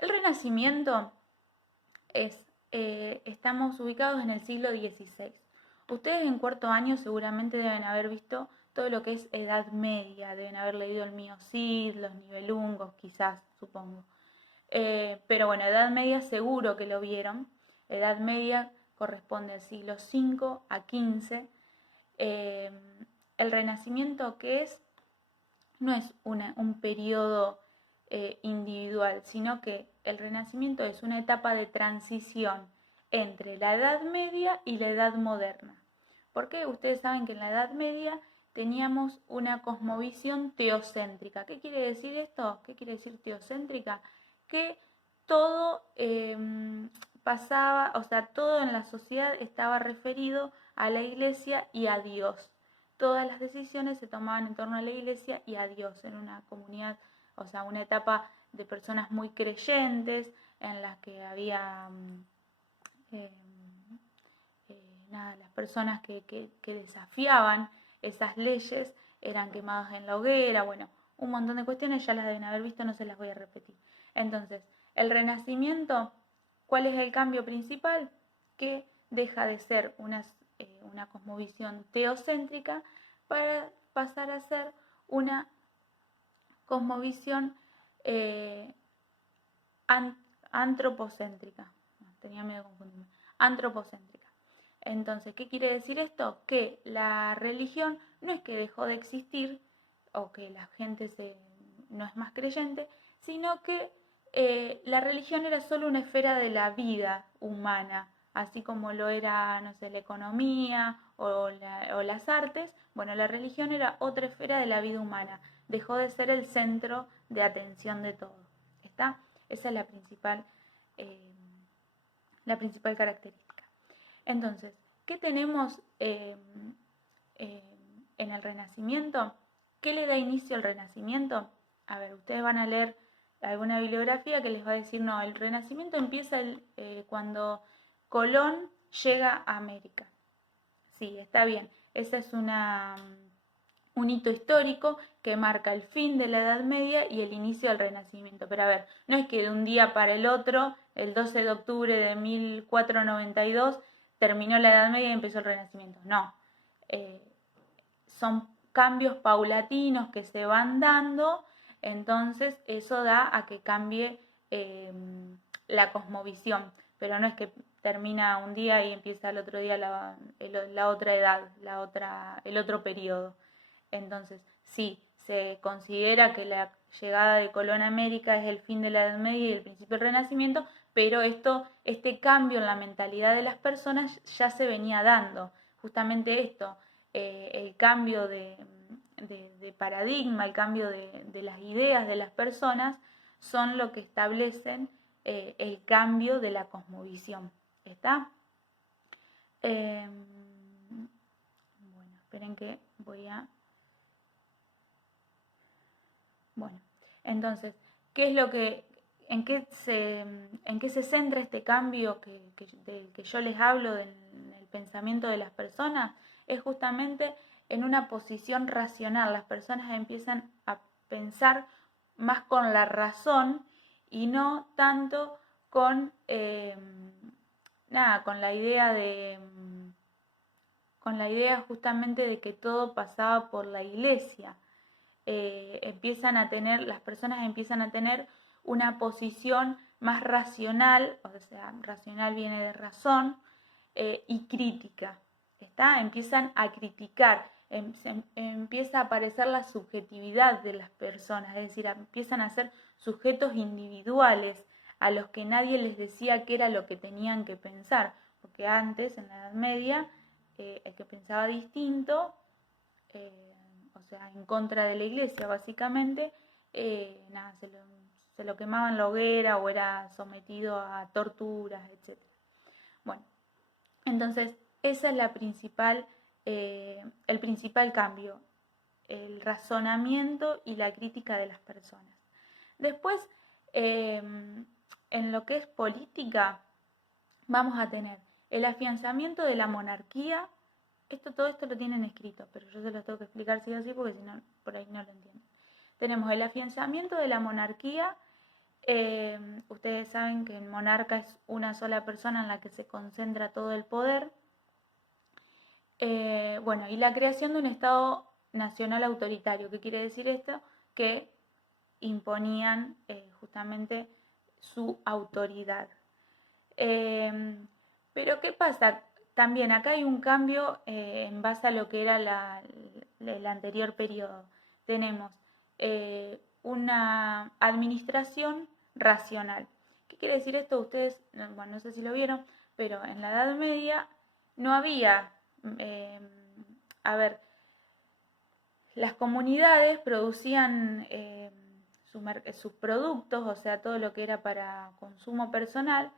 El Renacimiento estamos ubicados en el siglo XVI. Ustedes en cuarto año seguramente deben haber visto todo lo que es Edad Media, deben haber leído el Mío Cid, los Nibelungos, quizás, supongo. Pero bueno, Edad Media seguro que lo vieron. Edad Media corresponde al siglo V a XV. El Renacimiento, ¿qué es? No es un periodo individual, sino que el Renacimiento es una etapa de transición entre la Edad Media y la Edad Moderna. Porque ustedes saben que en la Edad Media teníamos una cosmovisión teocéntrica. ¿Qué quiere decir esto? ¿Qué quiere decir teocéntrica? Que todo pasaba, o sea, todo en la sociedad estaba referido a la Iglesia y a Dios. Todas las decisiones se tomaban en torno a la Iglesia y a Dios, en una comunidad, o sea, una etapa de personas muy creyentes, en las que había eh, las personas que desafiaban esas leyes eran quemadas en la hoguera, bueno, un montón de cuestiones, ya las deben haber visto, no se las voy a repetir. Entonces, el Renacimiento, ¿cuál es el cambio principal? Que deja de ser una cosmovisión teocéntrica para pasar a ser una cosmovisión antropocéntrica. Tenía miedo de confundirme. Antropocéntrica. Entonces, ¿qué quiere decir esto? Que la religión no es que dejó de existir o que la gente no es más creyente, sino que la religión era solo una esfera de la vida humana, así como lo era, no sé, la economía o las artes. Bueno, la religión era otra esfera de la vida humana, dejó de ser el centro de atención de todo. ¿Está? Esa es la principal característica. Entonces, ¿qué tenemos en el Renacimiento? ¿Qué le da inicio al Renacimiento? A ver, ustedes van a leer alguna bibliografía que les va a decir, no, el Renacimiento empieza cuando Colón llega a América. Sí, está bien. Ese es un hito histórico que marca el fin de la Edad Media y el inicio del Renacimiento. Pero a ver, no es que de un día para el otro, el 12 de octubre de 1492, terminó la Edad Media y empezó el Renacimiento. No. Son cambios paulatinos que se van dando, entonces eso da a que cambie la cosmovisión, pero no es que termina un día y empieza el otro día la otra edad, el otro periodo. Entonces, sí, se considera que la llegada de Colón a América es el fin de la Edad Media y el principio del Renacimiento, pero este cambio en la mentalidad de las personas ya se venía dando. Justamente esto, el cambio de paradigma, el cambio de las ideas de las personas, son lo que establecen el cambio de la cosmovisión. ¿Está? Bueno, esperen que voy a... Bueno, entonces, ¿qué es lo que, en qué se centra este cambio del que yo les hablo del pensamiento de las personas? Es justamente en una posición racional. Las personas empiezan a pensar más con la razón y no tanto con con la idea justamente de que todo pasaba por la iglesia. Las personas empiezan a tener una posición más racional, o sea, racional viene de razón, y crítica. ¿Está? Empiezan a criticar, empieza a aparecer la subjetividad de las personas, es decir, empiezan a ser sujetos individuales a los que nadie les decía qué era lo que tenían que pensar, porque antes, en la Edad Media, el que pensaba distinto, o sea, en contra de la iglesia básicamente, se lo quemaba en la hoguera o era sometido a torturas, etc. Bueno, entonces esa es el principal cambio, el razonamiento y la crítica de las personas. Después, en lo que es política, vamos a tener el afianzamiento de la monarquía. Todo esto lo tienen escrito, pero yo se los tengo que explicar sí o sí porque si no, por ahí no lo entienden. Tenemos el afianzamiento de la monarquía Ustedes saben que el monarca es una sola persona en la que se concentra todo el poder. Bueno, y la creación de un Estado nacional autoritario. ¿Qué quiere decir esto? Que imponían justamente su autoridad. Pero ¿qué pasa? También acá hay un cambio en base a lo que era el anterior periodo. Tenemos una administración racional. ¿Qué quiere decir esto? Ustedes, bueno, no sé si lo vieron, pero en la Edad Media no había, eh, a ver, las comunidades producían sus productos, o sea, todo lo que era para consumo personal,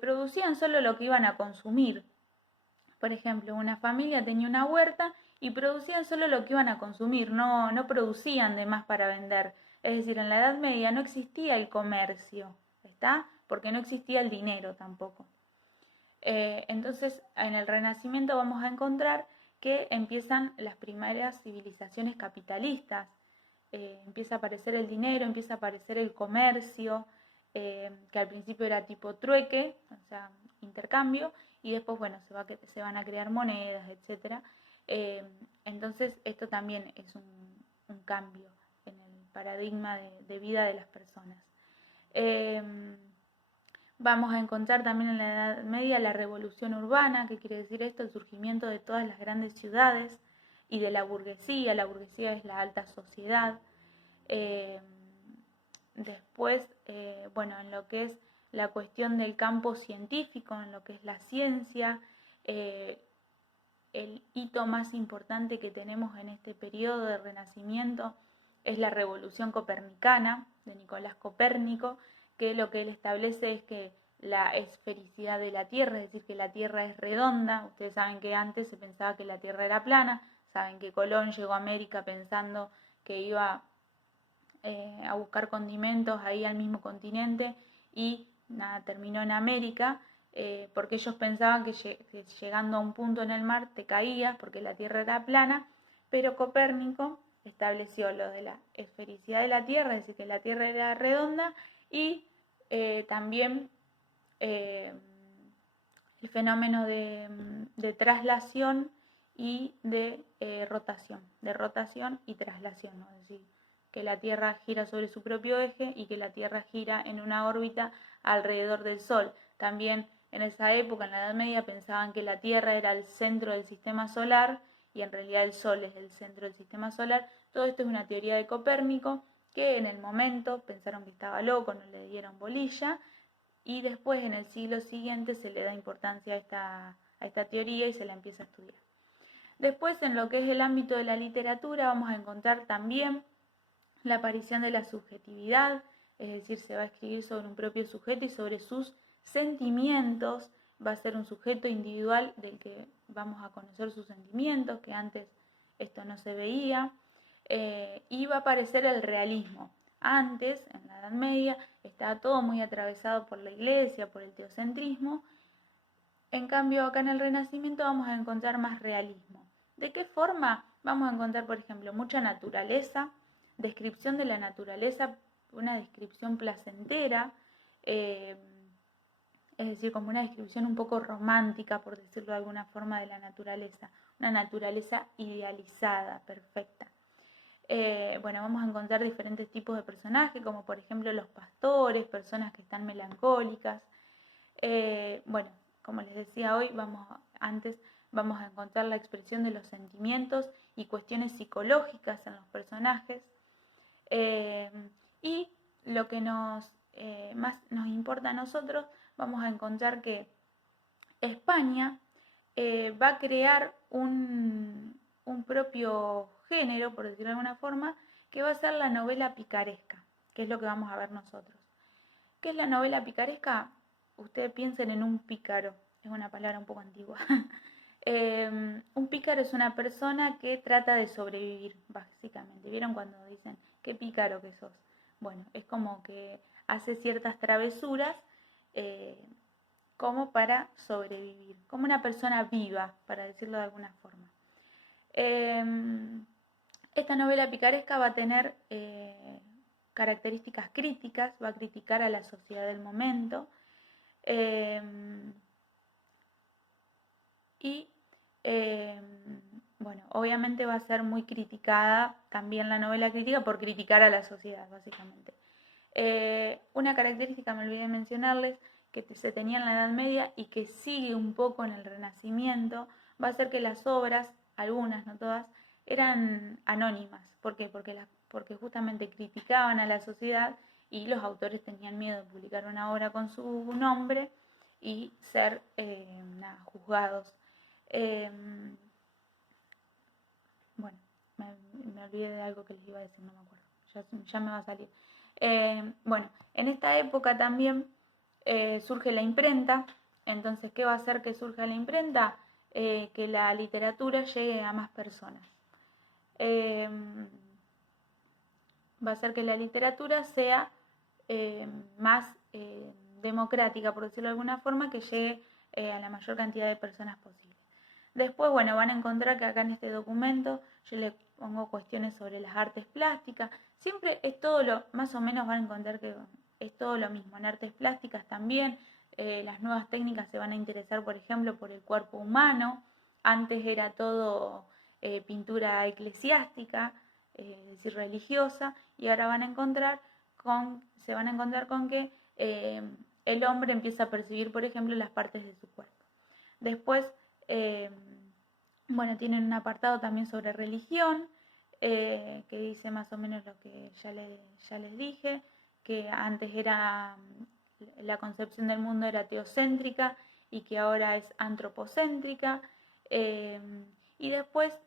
producían solo lo que iban a consumir. Por ejemplo, una familia tenía una huerta y producían solo lo que iban a consumir, no producían de más para vender. Es decir, en la Edad Media no existía el comercio, ¿está? Porque no existía el dinero tampoco. Entonces, en el Renacimiento vamos a encontrar que empiezan las primeras civilizaciones capitalistas. Empieza a aparecer el dinero, empieza a aparecer el comercio, que al principio era tipo trueque, o sea, intercambio, y después, bueno, se van a crear monedas, etc. Entonces, esto también es un cambio en el paradigma de vida de las personas. Vamos a encontrar también en la Edad Media la revolución urbana, que quiere decir esto, el surgimiento de todas las grandes ciudades y de la burguesía es la alta sociedad. Después, bueno, en lo que es la cuestión del campo científico, en lo que es la ciencia, el hito más importante que tenemos en este periodo de Renacimiento es la revolución copernicana de Nicolás Copérnico, que lo que él establece es que la esfericidad de la Tierra, es decir, que la Tierra es redonda. Ustedes saben que antes se pensaba que la Tierra era plana, saben que Colón llegó a América pensando que iba a buscar condimentos ahí al mismo continente y nada, terminó en América, porque ellos pensaban que llegando a un punto en el mar te caías porque la Tierra era plana, pero Copérnico estableció lo de la esfericidad de la Tierra, es decir, que la Tierra era redonda, y también el fenómeno de traslación y de rotación y traslación, ¿no? Es decir, que la Tierra gira sobre su propio eje y que la Tierra gira en una órbita alrededor del Sol. También en esa época, en la Edad Media, pensaban que la Tierra era el centro del sistema solar y en realidad el Sol es el centro del sistema solar. Todo esto es una teoría de Copérnico que en el momento pensaron que estaba loco, no le dieron bolilla, y después en el siglo siguiente se le da importancia a esta teoría y se la empieza a estudiar. Después, en lo que es el ámbito de la literatura, vamos a encontrar también la aparición de la subjetividad, es decir, se va a escribir sobre un propio sujeto y sobre sus sentimientos. Va a ser un sujeto individual del que vamos a conocer sus sentimientos, que antes esto no se veía, y va a aparecer el realismo. Antes, en la Edad Media, estaba todo muy atravesado por la iglesia, por el teocentrismo. En cambio, acá en el Renacimiento vamos a encontrar más realismo. ¿De qué forma? Vamos a encontrar, por ejemplo, mucha naturaleza, descripción de la naturaleza, una descripción placentera, es decir, como una descripción un poco romántica, por decirlo de alguna forma, de la naturaleza, una naturaleza idealizada, perfecta. Bueno, vamos a encontrar diferentes tipos de personajes, como por ejemplo los pastores, personas que están melancólicas. Bueno, como les decía hoy, antes vamos a encontrar la expresión de los sentimientos y cuestiones psicológicas en los personajes. Y lo que más nos importa a nosotros, vamos a encontrar que España va a crear un propio género, por decirlo de alguna forma, que va a ser la novela picaresca, que es lo que vamos a ver nosotros. ¿Qué es la novela picaresca? Ustedes piensen en un pícaro, es una palabra un poco antigua. Un pícaro es una persona que trata de sobrevivir, básicamente. ¿Vieron cuando dicen, qué pícaro que sos? Bueno, es como que hace ciertas travesuras como para sobrevivir, como una persona viva, para decirlo de alguna forma. Esta novela picaresca va a tener características críticas, va a criticar a la sociedad del momento. Bueno, obviamente va a ser muy criticada también la novela crítica por criticar a la sociedad, básicamente. Una característica, me olvidé mencionarles, que se tenía en la Edad Media y que sigue un poco en el Renacimiento, va a ser que las obras, algunas, no todas, eran anónimas. ¿Por qué? Porque justamente criticaban a la sociedad y los autores tenían miedo de publicar una obra con su nombre y ser juzgados. Bueno, me olvidé de algo que les iba a decir, no me acuerdo, ya me va a salir. Bueno, en esta época también surge la imprenta. Entonces, ¿qué va a hacer que surja la imprenta? Que la literatura llegue a más personas. Va a hacer que la literatura sea más democrática, por decirlo de alguna forma, que llegue a la mayor cantidad de personas posible. Después, bueno, van a encontrar que acá en este documento yo les pongo cuestiones sobre las artes plásticas. Siempre es todo más o menos van a encontrar que es todo lo mismo. En artes plásticas también las nuevas técnicas se van a interesar, por ejemplo, por el cuerpo humano. Antes era todo pintura eclesiástica, es decir, religiosa, y ahora se van a encontrar con que el hombre empieza a percibir, por ejemplo, las partes de su cuerpo. Después, bueno, tienen un apartado también sobre religión, que dice más o menos lo que ya les dije, que antes era la concepción del mundo era teocéntrica y que ahora es antropocéntrica. Y después,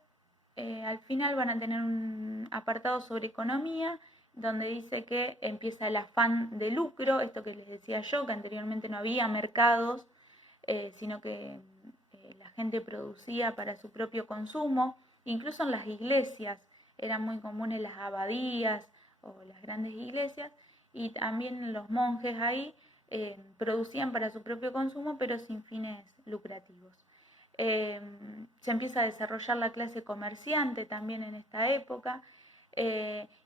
al final van a tener un apartado sobre economía, donde dice que empieza el afán de lucro, esto que les decía yo, que anteriormente no había mercados, sino que la gente producía para su propio consumo. Incluso en las iglesias eran muy comunes las abadías o las grandes iglesias, y también los monjes ahí producían para su propio consumo, pero sin fines lucrativos. Se empieza a desarrollar la clase comerciante también en esta época,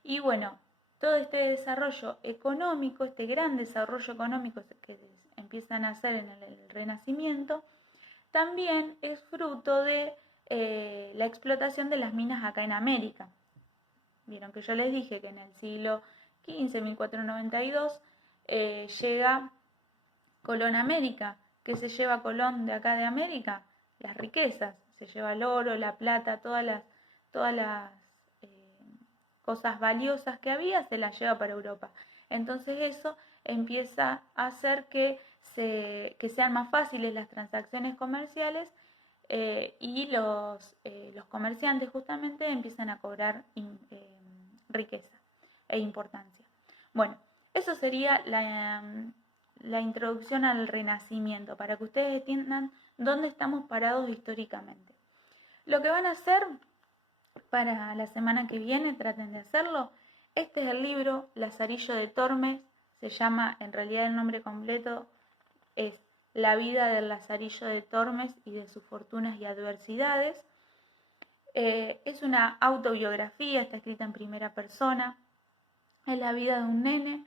y bueno, todo este desarrollo económico, este gran desarrollo económico que empiezan a hacer en el Renacimiento, también es fruto de la explotación de las minas acá en América. Vieron que yo les dije que en el siglo XV, 1492, llega Colón a América. ¿Qué se lleva Colón de acá de América? Las riquezas. Se lleva el oro, la plata, todas las cosas valiosas que había, se las lleva para Europa. Entonces eso empieza a hacer que sean más fáciles las transacciones comerciales, y los comerciantes justamente empiezan a cobrar riqueza e importancia. Bueno, eso sería la introducción al Renacimiento, para que ustedes entiendan dónde estamos parados históricamente. Lo que van a hacer para la semana que viene, traten de hacerlo. Este es el libro Lazarillo de Tormes, se llama, en realidad el nombre completo es La vida del Lazarillo de Tormes y de sus fortunas y adversidades. Es una autobiografía, está escrita en primera persona. Es la vida de un nene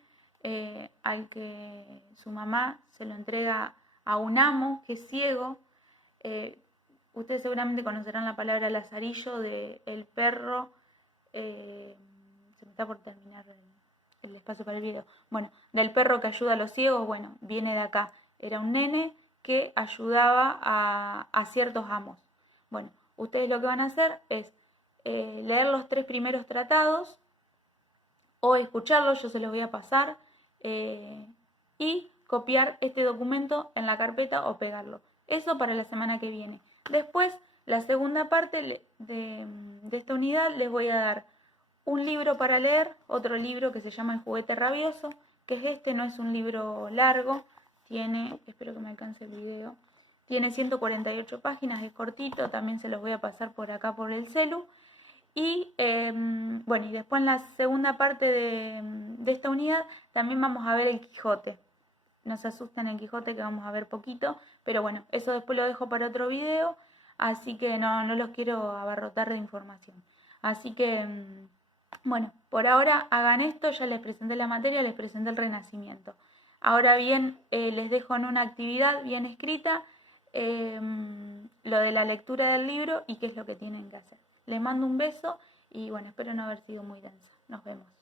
al que su mamá se lo entrega a un amo que es ciego. Ustedes seguramente conocerán la palabra lazarillo del perro. Se me está por terminar el espacio para el video. Bueno, del perro que ayuda a los ciegos, bueno, viene de acá. Era un nene que ayudaba a ciertos amos. Bueno, ustedes lo que van a hacer es leer los 3 primeros tratados o escucharlos, yo se los voy a pasar, y copiar este documento en la carpeta o pegarlo. Eso para la semana que viene. Después, la segunda parte de esta unidad, les voy a dar un libro para leer, otro libro que se llama El juguete rabioso, que es este, no es un libro largo, espero que me alcance el video, tiene 148 páginas, es cortito, también se los voy a pasar por acá por el celu. Y bueno, y después en la segunda parte de esta unidad también vamos a ver el Quijote. No se asusten el Quijote, que vamos a ver poquito, pero bueno, eso después lo dejo para otro video, así que no los quiero abarrotar de información. Así que Bueno, por ahora hagan esto, ya les presenté la materia, les presenté el Renacimiento. Ahora bien, les dejo en una actividad bien escrita lo de la lectura del libro y qué es lo que tienen que hacer. Les mando un beso y bueno, espero no haber sido muy densa. Nos vemos.